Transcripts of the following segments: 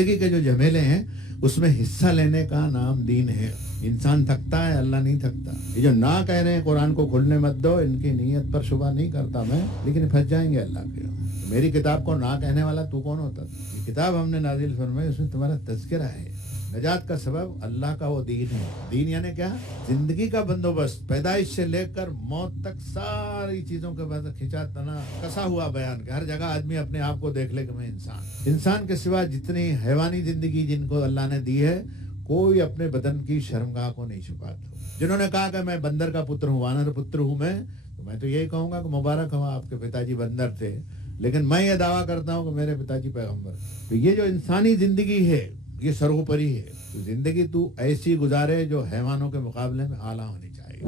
زندگی کے جو جھمیلے ہیں اس میں حصہ لینے کا نام دین ہے. انسان تھکتا ہے, اللہ نہیں تھکتا. یہ جو نہ کہہ رہے ہیں قرآن کو کھلنے مت دو, ان کی نیت پر شبہ نہیں کرتا میں, لیکن پھنس جائیں گے اللہ کے. میری کتاب کو نہ کہنے والا تو کون ہوتا تھا؟ یہ کتاب ہم نے نازل فرمائی, اس میں تمہارا تذکرہ ہے. نجات کا سبب اللہ کا وہ دین ہے. دین یعنی کیا؟ زندگی کا بندوبست, پیدائش سے لے کر موت تک ساری چیزوں کے بعد کھینچا تنا کسا ہوا بیان کہ ہر جگہ آدمی اپنے آپ کو دیکھ لے کہ میں انسان کے سوا جتنی حیوانی زندگی جن کو اللہ نے دی ہے, کوئی اپنے بدن کی شرمگاہ کو نہیں چھپاتا. جنہوں نے کہا کہ میں بندر کا پتر ہوں, وانر پتر ہوں میں تو یہی کہوں گا کہ مبارک ہوا, آپ کے پتا جی بندر تھے, لیکن میں یہ دعویٰ کرتا ہوں کہ میرے پتا جی پیغمبر. تو یہ جو انسانی زندگی ہے یہ سرگوپری ہے. تو زندگی تو ایسی گزارے جو حیوانوں کے مقابلے میں اعلیٰ ہونی چاہیے.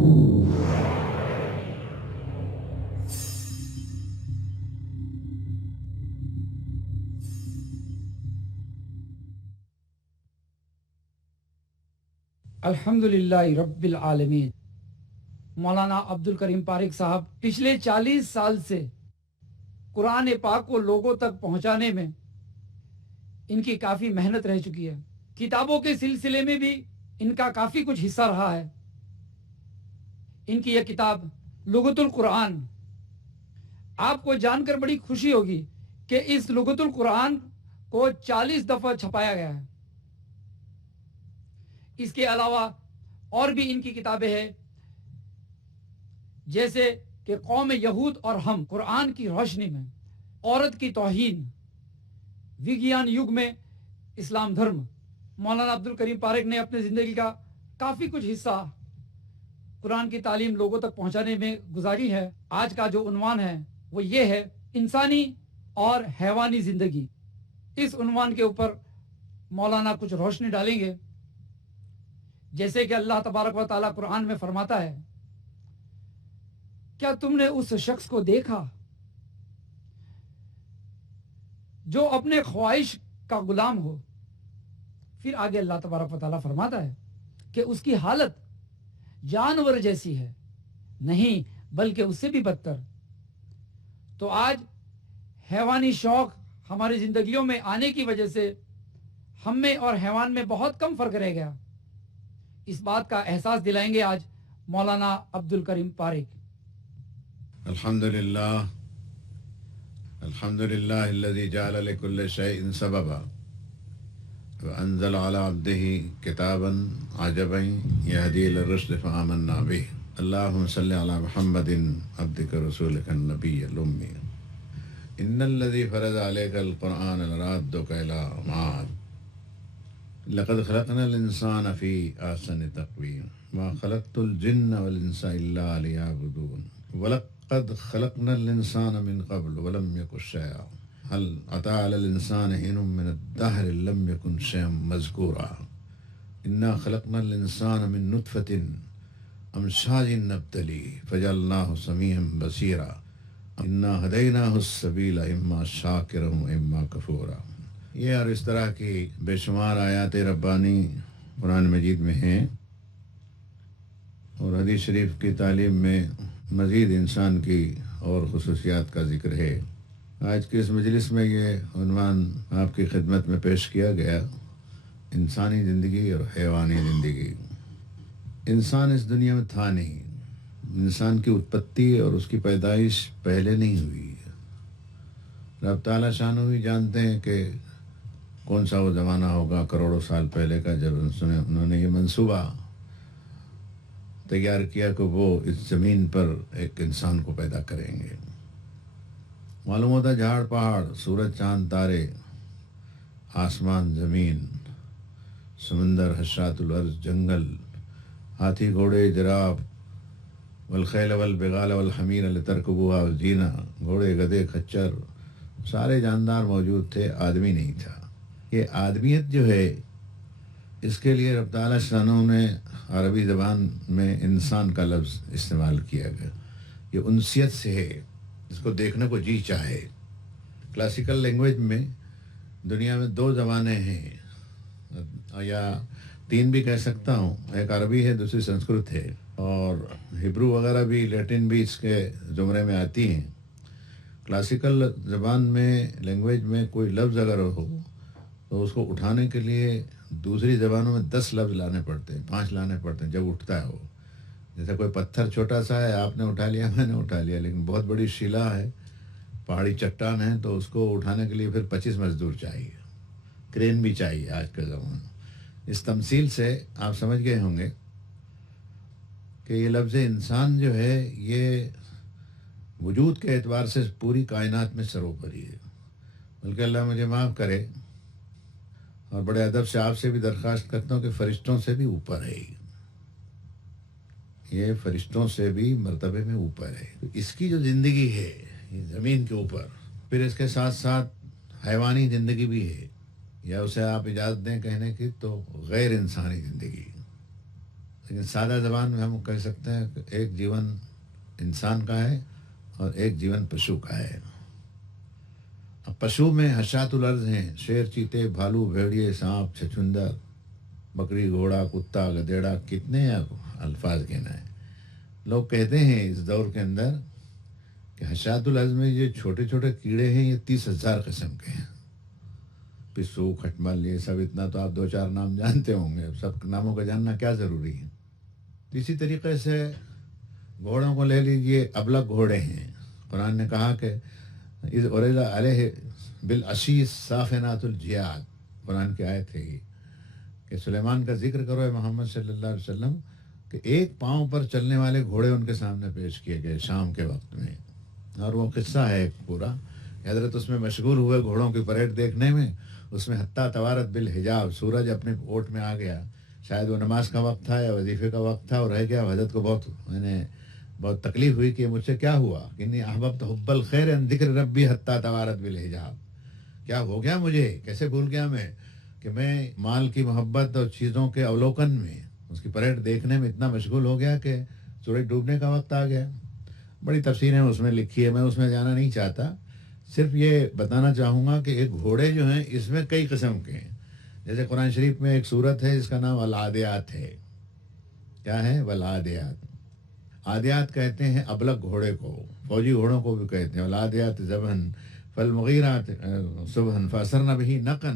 الحمدللہ رب العالمین. مولانا عبد الکریم پاریک صاحب پچھلے 40 سال سے قرآن پاک کو لوگوں تک پہنچانے میں ان کی کافی محنت رہ چکی ہے. کتابوں کے سلسلے میں بھی ان کا کافی کچھ حصہ رہا ہے. ان کی یہ کتاب لغت القرآن, آپ کو جان کر بڑی خوشی ہوگی کہ اس لغت القرآن کو 40 دفعہ چھپایا گیا ہے. اس کے علاوہ اور بھی ان کی کتابیں ہیں, جیسے کہ قوم یہود اور ہم, قرآن کی روشنی میں, عورت کی توہین, وگیان یگ میں اسلام دھرم. مولانا عبد الکریم پاریک نے اپنے زندگی کا کافی کچھ حصہ قرآن کی تعلیم لوگوں تک پہنچانے میں گزاری ہے. آج کا جو عنوان ہے وہ یہ ہے, انسانی اور حیوانی زندگی. اس عنوان کے اوپر مولانا کچھ روشنی ڈالیں گے. جیسے کہ اللہ تبارک و تعالیٰ قرآن میں فرماتا ہے, کیا تم نے اس شخص کو دیکھا جو اپنے خواہش کا غلام ہو. پھر آگے اللہ تبارک و تعالیٰ فرماتا ہے کہ اس کی حالت جانور جیسی ہے, نہیں بلکہ اس سے بھی بدتر. تو آج حیوانی شوق ہماری زندگیوں میں آنے کی وجہ سے ہم میں اور حیوان میں بہت کم فرق رہ گیا. اس بات کا احساس دلائیں گے آج مولانا عبد الکریم پاریک. الحمدللہ الحمدللہ الذی جعل لكل شیء سببا وانزل على عبده کتابا عجبا یہدی الى الرشد فآمنا به. اللہم صلی علی محمد عبدک رسولک النبی الأمی. ان الذی فرض علیک القرآن لرادک الی معاد. لقد خلقنا الانسان فی احسن تقویم ما خلقت الجن والانس الا لیعبدون. ولقد خلقنا الانسان من قبل ولم یک شیئا هل اتى على الانسان حين من الدهر لم يكن شيئا مذكورا. انا خلقنا الانسان من نطفة امشاج نبتليه فجعلناه سميعا بصيرا. انا هديناه السبيل اما شاكرا واما كفورا. یہ اور اس طرح کی بے شمار آیات ربانی قرآن مجید میں ہیں, اور حدیث شریف کی تعلیم میں مزید انسان کی اور خصوصیات کا ذکر ہے. آج کے اس مجلس میں یہ عنوان آپ کی خدمت میں پیش کیا گیا, انسانی زندگی اور حیوانی زندگی. انسان اس دنیا میں تھا نہیں, انسان کی اتپتی اور اس کی پیدائش پہلے نہیں ہوئی. رب تعالیٰ شانہ ہی جانتے ہیں کہ کون سا وہ زمانہ ہوگا کروڑوں سال پہلے کا, جب انہوں نے یہ منصوبہ تیار کیا کہ وہ اس زمین پر ایک انسان کو پیدا کریں گے. معلوم ہوتا جھاڑ پہاڑ, سورج چاند تارے, آسمان زمین, سمندر, حشرات الارض, جنگل, ہاتھی گھوڑے جراف, والخیل والبغال والحمیر لترکبوها وزینہ, گھوڑے گدھے کھچر, سارے جاندار موجود تھے, آدمی نہیں تھا. یہ آدمیت جو ہے اس کے لیے رب تعالیٰ شانہ نے عربی زبان میں انسان کا لفظ استعمال کیا گیا. یہ انسیت سے ہے, اس کو دیکھنے کو جی چاہے. کلاسیکل لینگویج میں دنیا میں 2 زبانیں ہیں, یا 3 بھی کہہ سکتا ہوں. ایک عربی ہے, دوسری سنسکرت ہے, اور ہبرو وغیرہ بھی, لیٹن بھی اس کے زمرے میں آتی ہیں. کلاسیکل زبان میں لینگویج میں کوئی لفظ اگر ہو تو اس کو اٹھانے کے لیے دوسری زبانوں میں 10 لفظ لانے پڑتے ہیں، 5 لانے پڑتے ہیں جب اٹھتا ہے وہ. جیسے کوئی پتھر چھوٹا سا ہے، آپ نے اٹھا لیا، میں نے اٹھا لیا، لیکن بہت بڑی شیلا ہے، پہاڑی چٹان ہے، تو اس کو اٹھانے کے لیے پھر 25 مزدور چاہیے، کرین بھی چاہیے آج کے زمانے میں. اس تمثیل سے آپ سمجھ گئے ہوں گے کہ یہ لفظ انسان جو ہے یہ وجود کے اعتبار سے پوری کائنات میں سروپری ہے. بلکہ اللہ مجھے معاف کرے اور بڑے ادب سے آپ سے بھی درخواست کرتا ہوں کہ فرشتوں سے بھی اوپر ہے یہ فرشتوں سے بھی مرتبے میں اوپر ہے. تو اس کی جو زندگی ہے یہ زمین کے اوپر، پھر اس کے ساتھ ساتھ حیوانی زندگی بھی ہے، یا اسے آپ اجازت دیں کہنے کی تو غیر انسانی زندگی. لیکن سادہ زبان میں ہم کہہ سکتے ہیں کہ ایک جیون انسان کا ہے اور ایک جیون پشو کا ہے. اب پشو میں حشات الارض ہیں، شیر، چیتے، بھالو، بھیڑیے، سانپ، چھچھندر، بکری، گھوڑا، کتا، گدیڑا، کتنے الفاظ کہنا ہے. لوگ کہتے ہیں اس دور کے اندر کہ حشات الارض میں یہ چھوٹے چھوٹے کیڑے ہیں یہ 30,000 قسم کے ہیں. پسو، کھٹمل، یہ سب اتنا تو آپ 2-4 نام جانتے ہوں گے، سب ناموں کا جاننا کیا ضروری ہے. اسی طریقے سے گھوڑوں کو لے لیجئے، ابلغ گھوڑے ہیں. قرآن نے کہا کہ اذ عرض علیہ بالعشی الصافنات الجیاد، قرآن کی آیت ہے یہ کہ سلیمان کا ذکر کرو اے محمد صلی اللہ علیہ وسلم کہ ایک پاؤں پر چلنے والے گھوڑے ان کے سامنے پیش کیے گئے شام کے وقت میں. اور وہ قصہ ہے ایک پورا، حضرت اس میں مشغول ہوئے گھوڑوں کی پریڈ دیکھنے میں. اس میں حتیٰ توارت بالحجاب، سورج اپنے اوٹ میں آ گیا، شاید وہ نماز کا وقت تھا یا وظیفے کا وقت تھا، اور رہ گیا. حضرت کو بہت تکلیف ہوئی کہ مجھ سے کیا ہوا، انی احببت حب الخیر عن ذکر ربی حتیٰ توارت بالحجاب. کیا ہو گیا مجھے، کیسے بھول گیا میں کہ میں مال کی محبت اور چیزوں کے اولوکن میں، اس کی پریڈ دیکھنے میں اتنا مشغول ہو گیا کہ سورج ڈوبنے کا وقت آ گیا. بڑی تفسیریں اس میں لکھی ہے، میں اس میں جانا نہیں چاہتا. صرف یہ بتانا چاہوں گا کہ ایک گھوڑے جو ہیں اس میں کئی قسم کے ہیں. جیسے قرآن شریف میں ایک سورت ہے جس کا نام العادیات ہے. کیا ہے؟ والعادیات. عادیات کہتے ہیں ابلغ گھوڑے کو، فوجی گھوڑوں کو بھی کہتے ہیں. والعادیات ضبحا فالمغیرات صبحا فاثرن بہ نقعا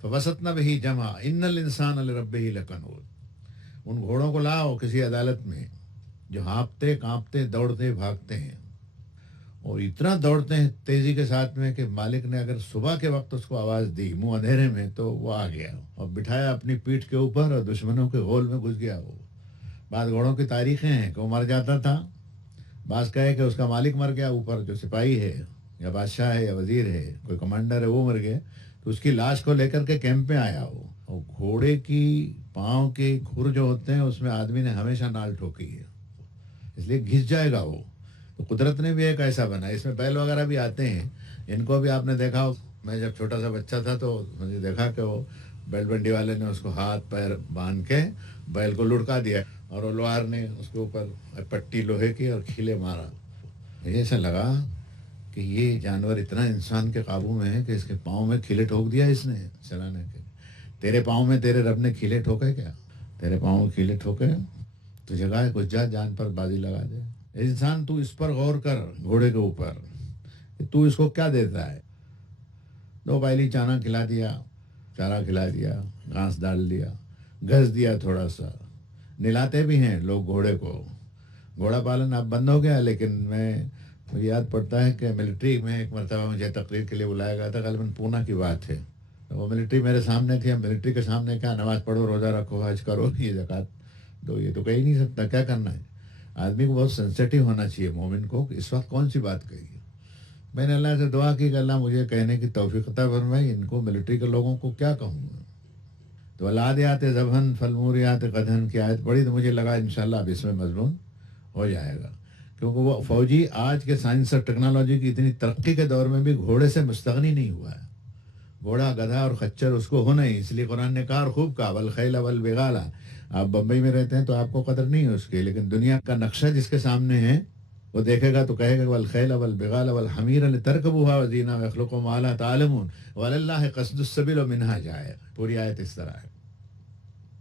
فوسطن بہ جمعا ان الانسان لربہ لکنود. ان گھوڑوں کو لاؤ کسی عدالت میں جو ہانپتے، کانپتے، دوڑتے، بھاگتے ہیں، اور اتنا دوڑتے ہیں تیزی کے ساتھ میں کہ مالک نے اگر صبح کے وقت اس کو آواز دی منہ اندھیرے میں تو وہ آ گیا اور بٹھایا اپنی پیٹھ کے اوپر اور دشمنوں کے غول میں گھس گیا. وہ بعض گھوڑوں کی تاریخیں ہیں کہ وہ مر جاتا تھا، بعض کہے کہ اس کا مالک مر گیا، اوپر جو سپاہی ہے یا بادشاہ ہے یا وزیر ہے، کوئی کمانڈر ہے، وہ مر گیا تو اس کی لاش کو لے کر کے کیمپ میں آیا وہ. اور گھوڑے کی پاؤں کے کھر جو ہوتے ہیں اس میں آدمی نے ہمیشہ نال ٹھوکی ہے، اس لیے گھس جائے گا وہ. تو قدرت نے بھی ایک ایسا بنا، اس میں بیل وغیرہ بھی آتے ہیں، ان کو بھی آپ نے دیکھا ہو. میں جب چھوٹا سا بچہ تھا تو مجھے دیکھا کہ وہ بیل بنڈی والے نے اس کو ہاتھ پیر باندھ کے بیل کو لڑکا دیا اور وہ لوہار نے اس کے اوپر پٹی لوہے کی اور کھیلے مارا. مجھے ایسا لگا کہ یہ جانور اتنا انسان کے قابو میں ہے کہ اس کے پاؤں میں کھیلے ٹھوک دیا اس نے چلانے کے. تیرے پاؤں میں تیرے رب نے کھیلے ٹھوکے کیا؟ تیرے پاؤں میں کھیلے ٹھوکے تو جگہ کچھ جان پر بازی لگا دے. انسان تو اس پر غور کر، گھوڑے کے اوپر، کہ تو اس کو کیا دیتا ہے. 2 پائلی چانا کھلا دیا، چارہ کھلا دیا، گھاس ڈال دیا، گھس دیا تھوڑا سا. نلاتے بھی ہیں لوگ گھوڑے کو. گھوڑا پالن اب بند ہو گیا، لیکن مجھے یاد پڑتا ہے کہ ملٹری میں ایک مرتبہ مجھے تقریر کے لیے بلایا گیا تھا، غالباً پونا کی بات ہے. وہ ملٹری میرے سامنے تھی. ملٹری کے سامنے کیا، نماز پڑھو، روزہ رکھو، حج کرو، یہ زکوٰۃ دو، یہ تو کہہ ہی نہیں سکتا. کیا کرنا ہے؟ آدمی کو بہت سینسیٹیو ہونا چاہیے مومن کو کہ اس وقت کون سی بات کہی ہے. میں نے اللہ سے دعا کی کہ اللہ مجھے کہنے کی توفیق عطا فرمائے، ان کو ملٹری کے لوگوں کو کیا کہوں گا. تو العادیات ضبحا فالموریات قدحا کی آیت پڑھی تو مجھے لگا انشاءاللہ اب اس میں مضمون ہو جائے گا، کیونکہ وہ فوجی آج کے سائنس اور ٹیکنالوجی کی اتنی ترقی کے دور میں بھی گھوڑے سے مستغنی نہیں ہوا ہے. گھوڑا، گدھا اور خچر اس کو ہونا ہی، اس لیے قرآن نے کہا خوب کہا والخیل والبغال. آپ بمبئی میں رہتے ہیں تو آپ کو قدر نہیں ہے اس کی، لیکن دنیا کا نقشہ جس کے سامنے ہے وہ دیکھے گا تو کہے گا والخیل والبغال والحمیر لترکبوها وزینہ ویخلق ما لا تعلمون وللہ قصد السبیل ومنہا جائر. پوری آیت اس طرح ہے.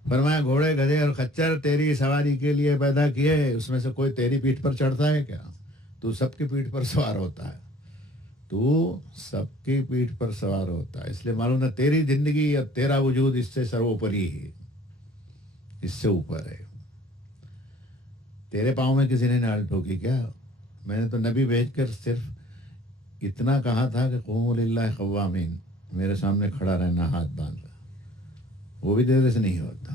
فرمایا گھوڑے، گدھے اور خچر تیری سواری کے لیے پیدا کیے، اس میں سے کوئی تیری پیٹھ پر چڑھتا ہے کیا؟ تو سب کی پیٹھ پر سوار ہوتا ہے. تو تو سب کی پیٹھ پر سوار ہوتا ہے. اس لیے معلوم ہے تیری زندگی اور تیرا وجود اس سے سروپری ہے، اس سے اوپر ہے. تیرے پاؤں میں کسی نے نال ٹھوکی کیا؟ میں نے تو نبی بھیج کر صرف اتنا کہا تھا کہ قوموا للہ قوامین، میرے سامنے کھڑا رہنا ہاتھ باندھ کر. وہ بھی تیرے سے نہیں ہوتا.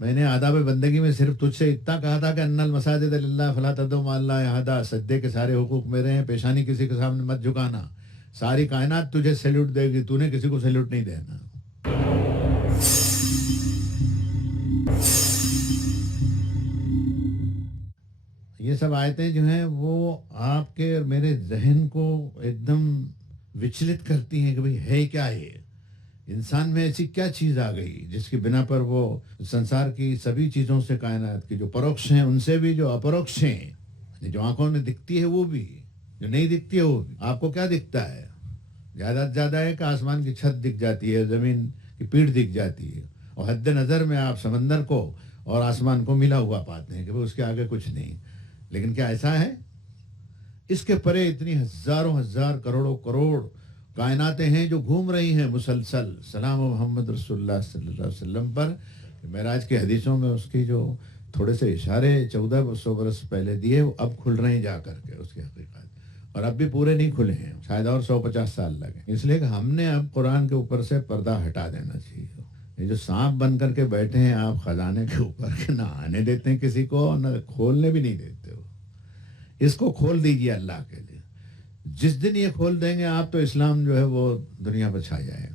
میں نے آداب بندگی میں صرف تجھ سے اتنا کہا تھا کہ ان المساجد للہ فلا تدعوا مع اللہ احدا، سجدے کے سارے حقوق میرے ہیں، پیشانی کسی کے سامنے مت جھکانا. ساری کائنات تجھے سیلوٹ دے گی، تو نے کسی کو سیلوٹ نہیں دینا. یہ سب آیتیں جو ہیں وہ آپ کے اور میرے ذہن کو ایک دم وچلت کرتی ہیں کہ بھئی ہے کیا یہ؟ انسان میں ایسی کیا چیز آ گئی جس کی بنا پر وہ سنسار کی سبھی چیزوں سے، کائنات کی جو پروکش ہیں ان سے بھی جو اپروکش ہیں، جو آنکھوں میں دکھتی ہے وہ بھی، جو نہیں دکھتی ہے وہ بھی. آپ کو کیا دکھتا ہے؟ زیادہ سے زیادہ ہے کہ آسمان کی چھت دکھ جاتی ہے، زمین کی پیٹھ دکھ جاتی ہے، اور حد نظر میں آپ سمندر کو اور آسمان کو ملا ہوا پاتے ہیں کہ وہ اس کے آگے کچھ نہیں. لیکن کیا ایسا ہے؟ اس کے پرے اتنی ہزاروں ہزار کروڑوں کروڑ کائناتیں ہیں جو گھوم رہی ہیں مسلسل. سلام و محمد رسول اللہ صلی اللہ علیہ وسلم پر. معراج کی حدیثوں میں اس کی جو تھوڑے سے اشارے 1400 برس پہلے دیے وہ اب کھل رہے ہیں جا کر کے اس کی حقیقت، اور اب بھی پورے نہیں کھلے ہیں، شاید اور 150 سال لگے. اس لیے کہ ہم نے اب قرآن کے اوپر سے پردہ ہٹا دینا چاہیے. یہ جو سانپ بن کر کے بیٹھے ہیں آپ خزانے کے اوپر، کہ نہ آنے دیتے ہیں کسی کو، نہ کھولنے بھی نہیں دیتے ہو. اس کو کھول دیجئے اللہ کے لیے. جس دن یہ کھول دیں گے آپ تو اسلام جو ہے وہ دنیا پر چھا جائے.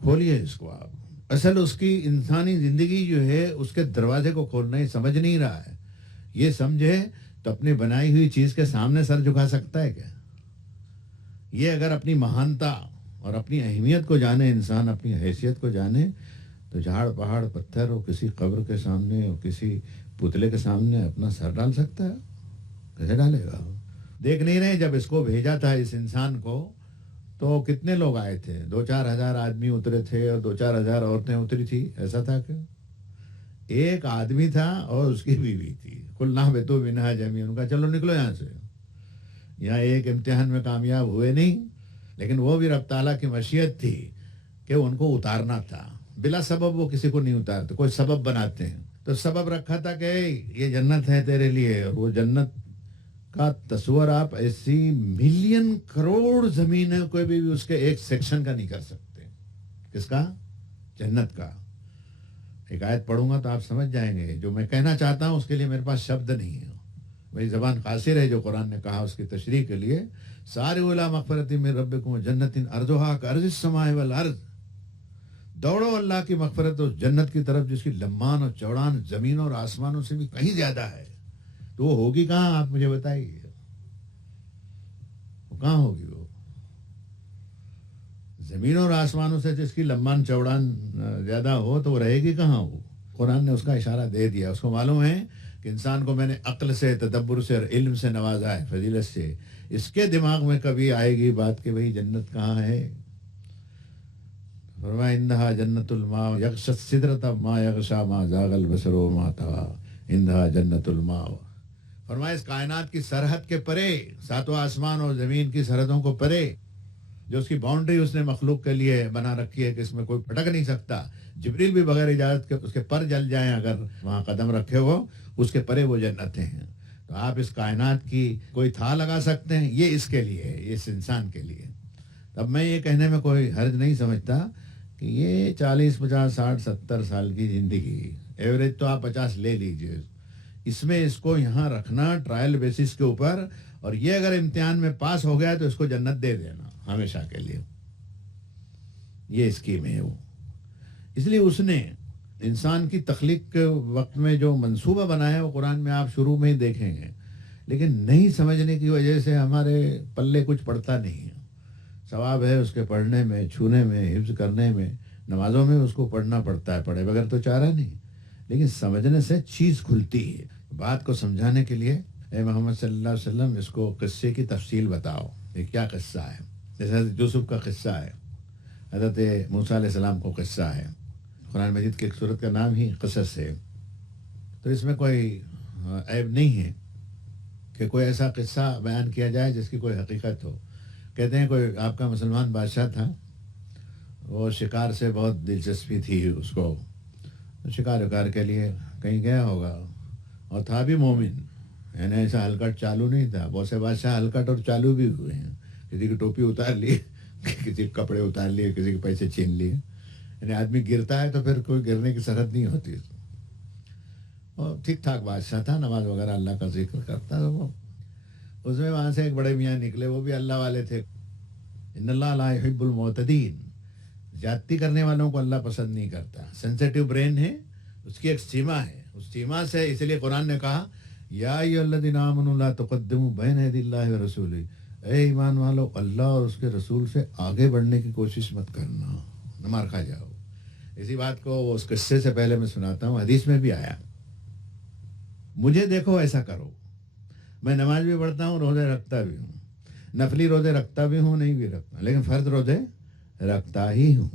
کھولیے اس کو آپ. اصل اس کی انسانی زندگی جو ہے اس کے دروازے کو کھولنا ہی سمجھ نہیں رہا ہے. یہ سمجھے تو اپنی بنائی ہوئی چیز کے سامنے سر جھکا سکتا ہے کیا؟ یہ اگر اپنی مہانتا اور اپنی اہمیت کو جانے، انسان اپنی حیثیت کو جانے، تو جھاڑ پہاڑ پتھر اور کسی قبر کے سامنے اور کسی پتلے کے سامنے اپنا سر ڈال سکتا ہے؟ کیسے ڈالے گا؟ دیکھ نہیں رہے جب اس کو بھیجا تھا اس انسان کو تو کتنے لوگ آئے تھے؟ 2-4 ہزار آدمی اترے تھے اور 2-4 ہزار عورتیں اتری تھی. ایسا تھا کہ ایک آدمی تھا اور اس کی بیوی تھی. قلنا اہبطوا منہا جمیعا، ان کا چلو نکلو یہاں سے. یہاں ایک امتحان میں کامیاب ہوئے نہیں، لیکن وہ بھی رب تعالیٰ کی مشیت تھی کہ ان کو اتارنا تھا. بلا سبب وہ کسی کو نہیں اتارتے، کوئی سبب بناتے ہیں. تو سبب رکھا تھا کہ یہ جنت ہے تیرے لیے، اور وہ جنت کا تصور آپ ایسی ملین کروڑ زمینوں کو بھی اس کے ایک سیکشن کا نہیں کر سکتے. کس کا؟ جنت کا. ایک آیت پڑھوں گا تو آپ سمجھ جائیں گے. جو میں کہنا چاہتا ہوں اس کے لیے میرے پاس شبد نہیں ہے، میری زبان قاصر ہے. جو قرآن نے کہا اس کی تشریح کے لیے، سارعوا الی مغفرۃ من ربکم وجنۃ ارضھا کارض السماء والارض، دوڑو اللہ کی مغفرت اس جنت کی طرف جس کی لمبان اور چوڑان زمین اور آسمانوں سے بھی کہیں زیادہ ہے. تو وہ ہوگی کہاں؟ آپ مجھے بتائیے، وہ کہاں ہوگی؟ وہ زمین اور آسمانوں سے جس کی لمبان چوڑان زیادہ ہو تو وہ رہے گی کہاں؟ وہ قرآن نے اس کا اشارہ دے دیا. اس کو معلوم ہے کہ انسان کو میں نے عقل سے، تدبر سے اور علم سے نوازا ہے، فضیلت سے. اس کے دماغ میں کبھی آئے گی بات کہ بھئی جنت کہاں ہے؟ فرمایا انہا جنت الماء یغشی السدرۃ ما یغشی ما زاغ البصر وما طغی انہا جنت الماء. فرمایا اس کائنات کی سرحد کے پرے، ساتوں آسمان اور زمین کی سرحدوں کو پرے، جو اس کی باؤنڈری اس نے مخلوق کے لیے بنا رکھی ہے کہ اس میں کوئی پھٹک نہیں سکتا. جبریل بھی بغیر اجازت کے اس کے پر جل جائیں اگر وہاں قدم رکھے ہو، اس کے پرے وہ جنتیں ہیں. تو آپ اس کائنات کی کوئی تھا لگا سکتے ہیں؟ یہ اس کے لیے ہے، اس انسان کے لیے. اب میں یہ کہنے میں کوئی حرج نہیں سمجھتا کہ یہ 40 50 60 70 سال کی زندگی، ایوریج تو آپ 50 لے لیجئے، اس میں اس کو یہاں رکھنا ٹرائل بیسس کے اوپر، اور یہ اگر امتحان میں پاس ہو گیا تو اس کو جنت دے دینا ہمیشہ کے لیے. یہ اسکیم ہے وہ. اس لیے اس نے انسان کی تخلیق کے وقت میں جو منصوبہ بنایا وہ قرآن میں آپ شروع میں ہی دیکھیں گے، لیکن نہیں سمجھنے کی وجہ سے ہمارے پلے کچھ پڑتا نہیں ہے. ثواب ہے اس کے پڑھنے میں، چھونے میں، حفظ کرنے میں، نمازوں میں اس کو پڑھنا پڑتا ہے، پڑھے بغیر تو چارہ نہیں. لیکن سمجھنے سے چیز کھلتی ہے. بات کو سمجھانے کے لیے اے محمد صلی اللہ علیہ وسلم اس کو قصے کی تفصیل بتاؤ، یہ کیا قصہ ہے. جیسے حضرت یوسف کا قصہ ہے، حضرت موسیٰ علیہ السلام کو قصہ ہے. قرآن مجید کی ایک سورت کا نام ہی قصص ہے. تو اس میں کوئی عیب نہیں ہے کہ کوئی ایسا قصہ بیان کیا جائے جس کی کوئی حقیقت ہو. کہتے ہیں کوئی آپ کا مسلمان بادشاہ تھا، وہ شکار سے بہت دلچسپی تھی اس کو، شکار وکار کے لیے کہیں گیا ہوگا، اور تھا بھی مومن، یعنی ایسا ہلکٹ چالو نہیں تھا. بہت سے بادشاہ ہلکٹ اور چالو بھی ہوئے ہیں، کسی کی ٹوپی اتار لی، کسی کے کپڑے اتار لیے، کسی کے پیسے چھین لیے. یعنی آدمی گرتا ہے تو پھر کوئی گرنے کی سرحد نہیں ہوتی. اور ٹھیک ٹھاک بادشاہ تھا، نماز وغیرہ اللہ کا ذکر کرتا تھا. وہ اس میں وہاں سے ایک بڑے میاں نکلے، وہ بھی اللہ والے تھے. ان اللہ لا يحب المعتدین، زیادتی کرنے والوں کو اللہ پسند نہیں کرتا. سینسیٹیو برین ہے، اس کی ایک سیما ہے، اس سیما سے اس لیے قرآن نے کہا یا ایھا الذین آمنوا لا تقدموا بین یدی اللہ ورسولہ، اے ایمان والو اللہ اور اس کے رسول سے آگے بڑھنے کی کوشش مت کرنا، نہ مار کھا جاؤ. اسی بات کو اس قصے سے پہلے میں سناتا ہوں، حدیث میں بھی آیا، مجھے دیکھو ایسا کرو، میں نماز بھی پڑھتا ہوں، روزے رکھتا بھی ہوں، نفلی روزے رکھتا بھی ہوں، نہیں بھی رکھتا، لیکن فرض روزے رکھتا ہی ہوں.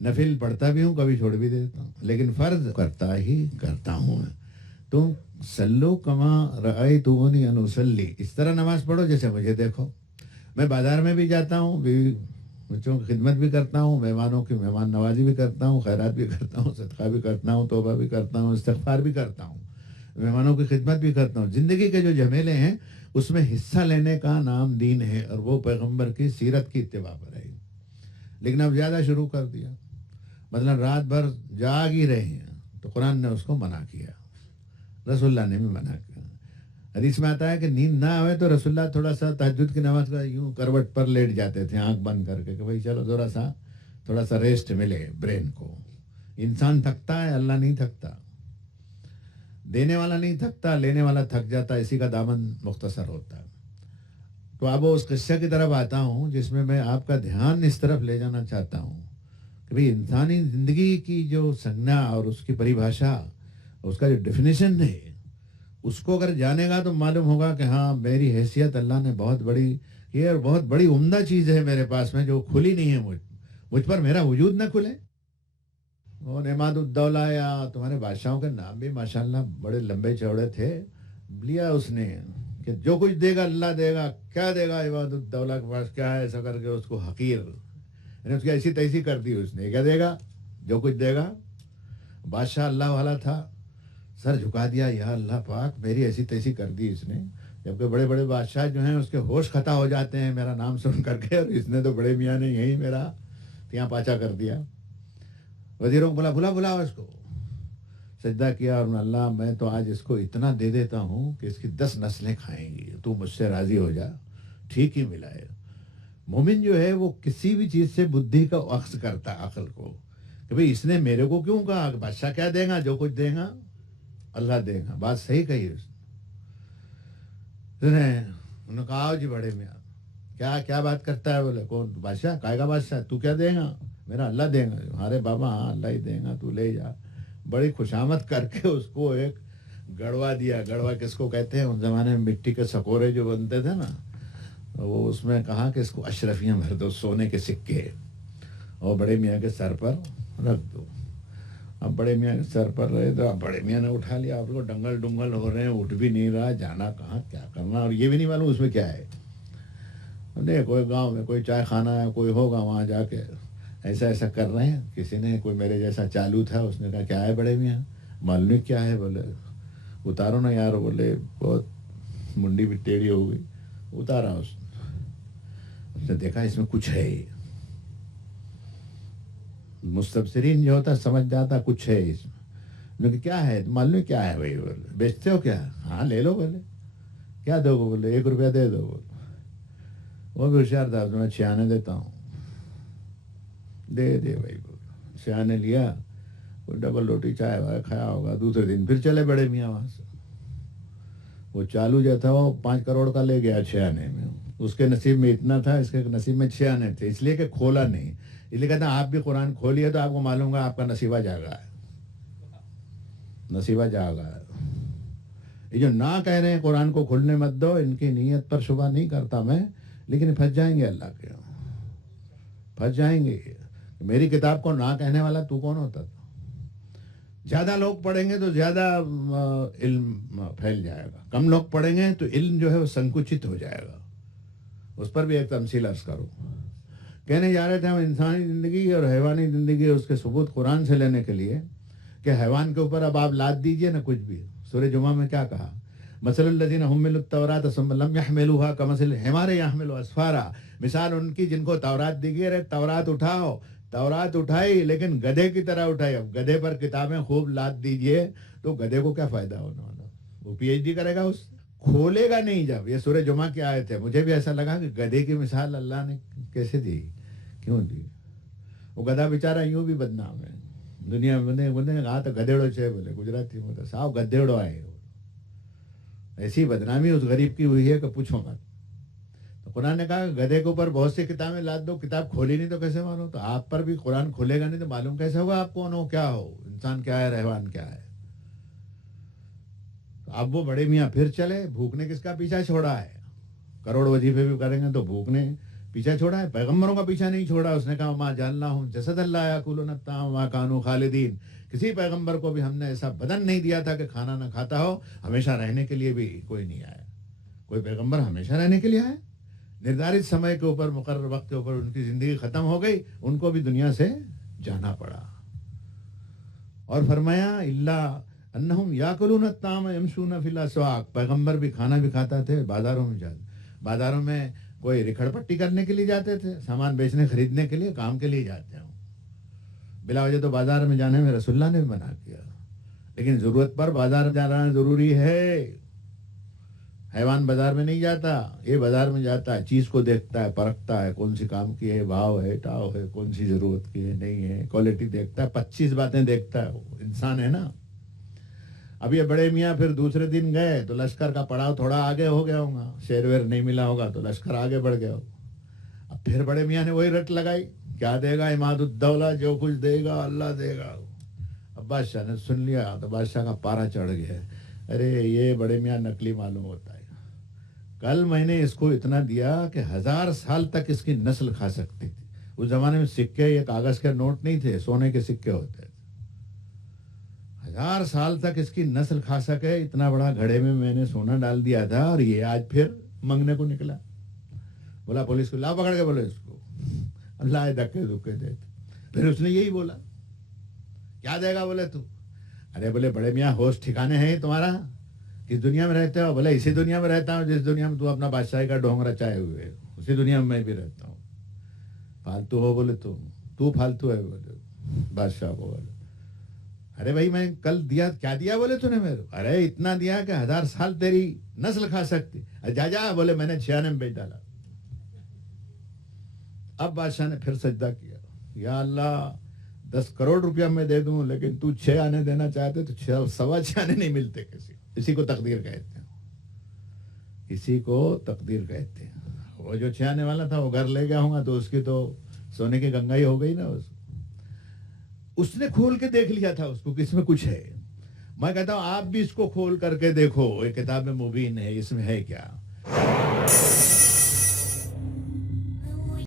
نفل پڑھتا بھی ہوں، کبھی چھوڑ بھی دیتا ہوں، لیکن فرض کرتا ہی کرتا ہوں. تم سلو کما رأیتمونی ان اصلی، اس طرح نماز پڑھو جیسے مجھے دیکھو. میں بازار میں بھی جاتا ہوں، بیوی بچوں کی خدمت بھی کرتا ہوں، مہمانوں کی مہمان نوازی بھی کرتا ہوں، خیرات بھی کرتا ہوں، صدقہ بھی کرتا ہوں، توبہ بھی کرتا ہوں، استغفار بھی کرتا ہوں، مہمانوں کی خدمت بھی کرتا ہوں. زندگی کے جو جھمیلے ہیں اس میں حصہ لینے کا نام دین ہے، اور وہ پیغمبر کی سیرت کی اتباع پر ہے. لیکن اب زیادہ شروع کر دیا، مثلا رات بھر جاگ ہی رہے ہیں تو قرآن نے اس کو منع کیا، رسول اللہ نے بھی منع کیا. حدیث میں آتا ہے کہ نیند نہ آئے تو رسول اللہ تھوڑا سا تہجد کی نماز کا یوں کروٹ پر لیٹ جاتے تھے آنکھ بند کر کے کہ بھائی چلو تھوڑا سا ریسٹ ملے برین کو. انسان تھکتا ہے، اللہ نہیں تھکتا. دینے والا نہیں تھکتا، لینے والا تھک جاتا، اسی کا دامن مختصر ہوتا ہے. تو اب اس قصے کی طرف آتا ہوں جس میں آپ کا دھیان اس طرف لے جانا چاہتا ہوں کہ بھئی انسانی زندگی کی جو سنجنا اور اس کی پریبھاشا، اس کا جو ڈیفینیشن ہے، اس کو اگر جانے گا تو معلوم ہوگا کہ ہاں میری حیثیت اللہ نے بہت بڑی یہ اور بہت بڑی عمدہ چیز ہے میرے پاس میں جو کھلی نہیں ہے، مجھ پر میرا وجود نہ کھلے. وہ نعمت الدولہ، یا تمہارے بادشاہوں کے نام بھی ماشاءاللہ بڑے لمبے چوڑے تھے. لیا اس نے کہ جو کچھ دے گا اللہ دے گا، کیا دے گا عباد الدولہ کے پاس کیا ہے، ایسا کر کے اس کو حقیر، یعنی اس کی ایسی تیسی کر دی. اس نے کیا دے گا، جو کچھ دے گا. بادشاہ اللہ والا تھا، سر جھکا دیا، یا اللہ پاک میری ایسی تیسی کر دی اس نے. جبکہ بڑے بڑے بادشاہ جو ہیں اس کے ہوش خطا ہو جاتے ہیں میرا نام سن کر کے، اور اس نے تو بڑے میاں نے یہی میرا تیاں پاچا کر دیا. وزیروں کو بلا اس کو سجدہ کیا، اور اللہ میں تو آج اس کو اتنا دے دیتا ہوں کہ اس کی 10 نسلیں کھائیں گی، تو مجھ سے راضی ہو جا. ٹھیک ہی ملا ہے. مومن جو ہے وہ کسی بھی چیز سے بدھی کا اخذ کرتا ہے، عقل کو، کہ بھئی اس نے میرے کو کیوں کہا کہ بادشاہ کیا دے گا، جو کچھ دے گا اللہ دے گا. بات صحیح کہی اس نے. انہوں نے کہا جی بڑے میاں کیا بات کرتا ہے؟ بولے کون بادشاہ؟ کائے گا بادشاہ؟ تو کیا دے گا؟ میرا اللہ دے گا. ارے بابا ہاں اللہ ہی دے گا، تو لے جا. بڑی خوشامد کر کے اس کو ایک گڑوا دیا. گڑوا کس کو کہتے ہیں؟ ان زمانے میں مٹی کے سکورے جو بنتے تھے نا، وہ اس میں کہا کہ اس کو اشرفیاں بھر دو، سونے کے سکے، اور بڑے میاں کے سر پر رکھ دو. اب بڑے میاں کے سر پر رہے تو اب بڑے میاں نے اٹھا لیا. آپ کو ڈنگل ڈنگل ہو رہے ہیں، اٹھ بھی نہیں رہا، جانا کہاں، کیا کرنا، اور یہ بھی نہیں معلوم اس میں کیا ہے. نہیں، کوئی گاؤں میں کوئی چائے خانہ ہے، کوئی ہوگا وہاں جا کے ایسا کر رہے ہیں. کسی نے کوئی میرے جیسا چالو تھا، اس نے کہا کیا ہے بڑے میاں؟ معلوم نہیں کیا ہے. بولے اتارو نا یار. بولے بہت منڈی بھی ٹیڑھی ہو گئی. اتارا اس نے دیکھا اس میں کچھ ہے. مستبصرین جو ہوتا سمجھ جاتا کچھ ہے اس میں. کہ کیا ہے؟ معلوم کیا ہے بھائی؟ بولے بیچتے ہو کیا؟ ہاں لے لو. بولے کیا دو گے؟ بولے 1 روپیہ دے دو. بولے وہ بھی ہوشیار تھا، میں 6 آنے دیتا ہوں. دے بھائی. بولے 6 آنے لیا، کوئی ڈبل روٹی چائے وائے کھایا ہوگا. دوسرے دن پھر چلے بڑے میاں وہاں سے. وہ چالو جو تھا وہ 5 کروڑ کا لے گیا 6 آنے میں. اس کے نصیب میں اتنا تھا، اس کے نصیب میں 6 آنے تھے، اس لیے کہ کھولا نہیں. اس لیے کہتا آپ بھی قرآن کھولیے تو آپ کو معلوم ہوگا آپ کا نصیبہ جاگا ہے. نصیبہ جاگا ہے. یہ جو نہ کہہ رہے ہیں قرآن کو کھولنے مت دو، ان کی نیت پر شبہ نہیں کرتا میں، لیکن پھنس جائیں گے. اللہ کے پھنس جائیں گے. میری کتاب کو نہ کہنے والا تو کون ہوتا تھا؟ زیادہ لوگ پڑھیں گے تو زیادہ علم پھیل جائے گا، کم لوگ پڑھیں گے تو علم جو ہے وہ سنکوچت ہو جائے گا. اس پر بھی ایک تمثیل عرض کروں. کہنے جا رہے تھے ہم انسانی زندگی اور حیوانی زندگی اس کے ثبوت قرآن سے لینے کے لیے کہ حیوان کے اوپر اب آپ لاد دیجئے نہ کچھ بھی. سورہ جمعہ میں کیا کہا؟ مثل الذین حملوا التوراۃ ثم لم یحملوها کمثل الحمار یحمل اسفارا. مثال ان کی جن کو تورات دی گئی، تورات اٹھاؤ، تورات اٹھائی لیکن گدھے کی طرح اٹھائی. اب گدھے پر کتابیں خوب لاد دیجئے تو گدھے کو کیا فائدہ ہونے والا؟ وہ پی ایچ ڈی کرے گا، اس کھولے گا نہیں. جب یہ سورہ جمعہ کی آیت ہے، مجھے بھی ایسا لگا کہ گدھے کی مثال اللہ نے کیسے دی، کیوں دی؟ وہ گدھا بیچارہ یوں بھی بدنام ہے دنیا میں. بندے کہا تو گدھیڑو چاہے بولے گجراتی میں صاحب گدھیڑو آئے. ایسی بدنامی اس غریب کی ہوئی ہے کہ پوچھو مت. تو قرآن نے کہا کہ گدھے کے اوپر بہت سی کتابیں لاد دو، کتاب کھولی نہیں تو کیسے مانو؟ تو آپ پر بھی قرآن کھولے گا نہیں تو معلوم کیسے ہوگا آپ کون ہو، کیا ہو، انسان کیا ہے، حیوان کیا ہے؟ اب وہ بڑے میاں پھر چلے. بھوک نے کس کا پیچھا چھوڑا ہے؟ کروڑ وظیفے بھی کریں گے تو بھوک نے پیچھا چھوڑا ہے، پیغمبروں کا پیچھا نہیں چھوڑا. اس نے کہا ما جعلناہم جسدا لا یاکلون الطعام وما کانوا خالدین. کسی پیغمبر کو بھی ہم نے ایسا بدن نہیں دیا تھا کہ کھانا نہ کھاتا ہو. ہمیشہ رہنے کے لیے بھی کوئی نہیں آیا. کوئی پیغمبر ہمیشہ رہنے کے لیے آیا؟ نردھارت سمے کے اوپر، مقرر وقت کے اوپر ان کی زندگی ختم ہو گئی، ان کو بھی دنیا سے جانا پڑا. اور فرمایا الا انہم یاکلون الطعام یمشون فی الاسواق. پیغمبر بھی کھانا بھی کھاتا تھے، بازاروں میں جاتے. بازاروں میں کوئی ریکھڑ پٹی کرنے کے لیے جاتے تھے، سامان بیچنے خریدنے کے لیے، کام کے لیے جاتے ہوں. بلا وجہ تو بازار میں جانے میں رسول اللہ نے بھی منع کیا، لیکن ضرورت پر بازار میں جانا ضروری ہے. حیوان بازار میں نہیں جاتا، یہ بازار میں جاتا ہے، چیز کو دیکھتا ہے، پرکھتا ہے کون سی کام کی ہے، بھاؤ ہے، ٹاؤ ہے، کون سی ضرورت کی ہے، نہیں ہے، کوالٹی دیکھتا ہے، 25 باتیں دیکھتا ہے. وہ انسان ہے نا. اب یہ بڑے میاں پھر دوسرے دن گئے تو لشکر کا پڑاؤ تھوڑا آگے ہو گیا ہوگا، شیر ویر نہیں ملا ہوگا تو لشکر آگے بڑھ گیا ہوگا. اب پھر بڑے میاں نے وہی رٹ لگائی، کیا دے گا اماد الدولہ، جو کچھ دے گا اللہ دے گا. اب بادشاہ نے سن لیا تو بادشاہ کا پارا چڑھ گیا. ارے یہ بڑے میاں نقلی معلوم ہوتا ہے. کل میں نے اس کو اتنا دیا کہ 1000 سال تک اس کی نسل کھا سکتی تھی. اس زمانے میں سکے یہ کاغذ کے نوٹ نہیں تھے، سونے کے سکے ہوتے تھے. 1000 سال تک اس کی نسل کھا سکے، اتنا بڑا گھڑے میں نے سونا ڈال دیا تھا. اور یہ آج پھر منگنے کو نکلا. بولا پولیس کو، لا پکڑ کے بولے اس کو. اللہ دھکے دھکے دیتے. پھر اس نے یہی بولا، کیا دے گا؟ بولے تو. ارے بولے بڑے میاں ہوش ٹھکانے ہیں تمہارا؟ کس دنیا میں رہتے ہو؟ بولے اسی دنیا میں رہتا ہوں جس دنیا میں تو اپنا بادشاہی کا ڈھونگ رچائے ہوئے، اسی دنیا میں بھی رہتا ہوں. فالتو ہو؟ بولے تو فالتو ہے. بولے بادشاہ کو. بولے ارے بھائی میں کل دیا، کیا دیا؟ بولے تو نے میرے. ارے اتنا دیا کہ 1000 سال تیری نسل کھا سکتی. جا. بولے میں نے 6 آنے میں بیچ ڈالا. اب بادشاہ نے پھر سجدہ کیا، یا اللہ 10 کروڑ روپیہ میں دے دوں لیکن تو 6 آنے دینا چاہتے تو 6.25 آنے نہیں ملتے کسی. اسی کو تقدیر کہتے ہیں، اسی کو تقدیر کہتے ہیں. وہ جو 6 آنے والا تھا وہ گھر لے گیا ہوں گا تو اس کی تو سونے کی گنگا ہی ہو گئی نا. اس نے کھول کے دیکھ لیا تھا اس کو کہ اس میں کچھ ہے. میں کہتا ہوں آپ بھی اس کو کھول کر کے دیکھو، یہ کتاب مبین ہے، اس میں ہے کیا.